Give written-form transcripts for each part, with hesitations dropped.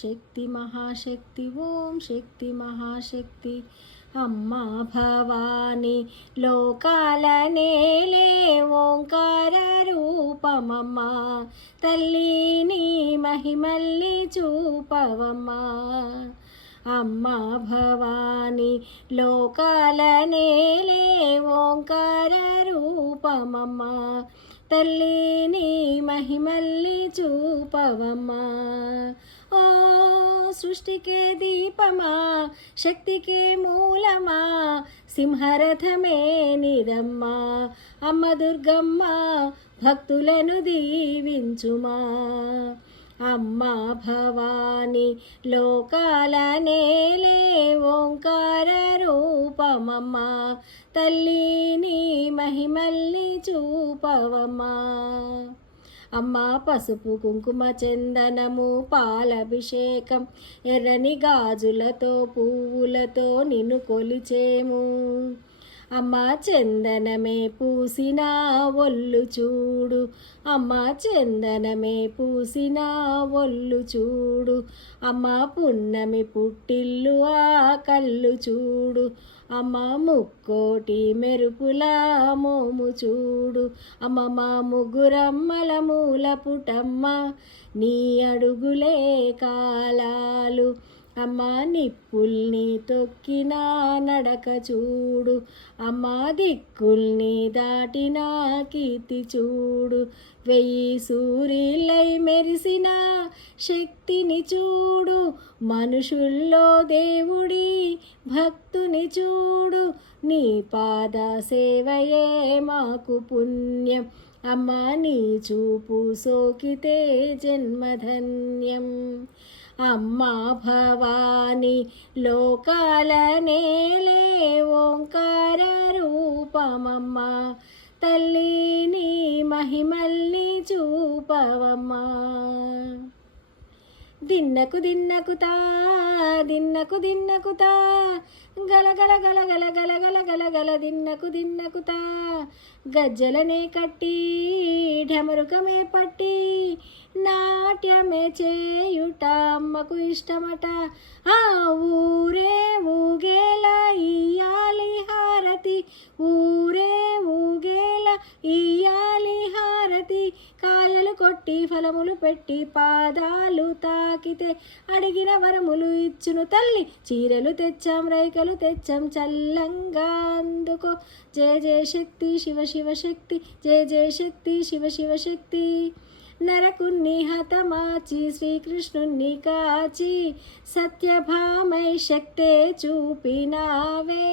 శక్తి మహాశక్తి ఓం శక్తి మహాశక్తి. అమ్మా భవాని లోకాల నేలే ఓంకార రూపమమ్మా, తల్లిని మహిమల్ని చూపవమ్మా. అమ్మా భవాని లోకాల నేలే ఓంకార రూపమమ్మా, తల్లిని మహిమల్ని చూపవమ్మా. ఓ సృష్టికే దీపమా, శక్తికే మూలమా, సింహరథమే నిరమ్మా. అమ్మ దుర్గమ్మ భక్తులను దీవించుమా. అమ్మా భవాని లోకాల నేలే ఓంకార రూపమమ్మా, తల్లిని మహిమల్ని చూపవమ్మా. అమ్మా పసుపు కుంకుమ చందనము పాలభిషేకం ఎర్రని గాజులతో పువ్వులతో నిన్ను కొలిచేము. అమ్మా చందనమే పూసిన ఒళ్ళు చూడు, అమ్మా చందనమే పూసిన ఒళ్ళు చూడు. అమ్మా పున్నమి పుట్టిల్లు ఆ కళ్ళు చూడు, అమ్మా ముక్కోటి మెరుపుల మోము చూడు. అమ్మ మా ముగ్గురమ్మల మూల పుటమ్మ, నీ అడుగులే కాలాలు. అమ్మా నిప్పుల్ని తొక్కిన నడక చూడు, అమ్మా దిక్కుల్ని దాటిన కీర్తి చూడు. 1000 సూర్యులై మెరిసిన శక్తిని చూడు, మనుషుల్లో దేవుడి భక్తుని చూడు. నీ పాద సేవయే మాకు పుణ్యం, అమ్మా నీ చూపు సోకితే జన్మధన్యం. అమ్మా భవాని లోకాల నేలే ఓంకార రూపమమ్మా, తల్లిని మహిమల్ని చూపవమ్మా. దిన్నకు దిన్నకుతా దిన్నకు దిన్నకుతా, గలగల గలగల గలగల గలగల దిన్నకు దిన్నకుతా. గజ్జలనే కట్టి ఢమరుకమే పట్టి నాట్యమే చేయుట అమ్మకు ఇష్టమట. ఆ ఊరే ఊగేలా ఇయ్యాలి హారతి, ఊరే ఊగేలా ఇయ్యాలి హారతి. కాయలు కొట్టి ఫలములు పెట్టి పాదాలు తాకితే అడిగిన వరములు ఇచ్చును తల్లి. చీరలు తెచ్చాం రైకలు తెచ్చాం చల్లంగా అందుకో. జయ జయ శక్తి శివ శివ శక్తి, జయ జయ శక్తి శివ శివ శక్తి. నరకున్ని హతమాచి శ్రీకృష్ణుణ్ణి కాచి, సత్యభామై శక్తే చూపినావే.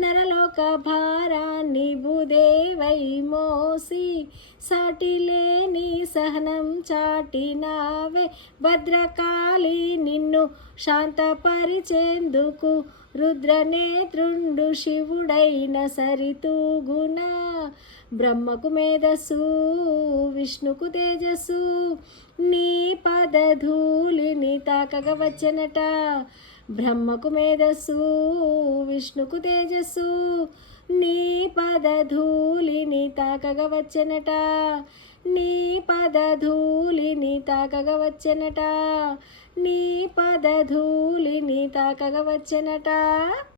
నరలోక భారాన్ని భూదేవై మోసి, సాటిలేని సహనం చాటినావే. భద్రకాళి నిన్ను శాంతపరిచేందుకు, రుద్రనేత్రుండు శివుడైన సరితూగునా. బ్రహ్మకు మేధస్సు విష్ణుకు తేజస్సు, నీ పదధూళిని తాకగ వచ్చనట. బ్రహ్మకు మేధస్సు విష్ణుకు తేజస్సు, నీ పదధూళిని తాకగ వచ్చనట. నీ పదధూళిని తాకగ వచ్చనట, నీ పదధూళిని తాకగ వచ్చనట.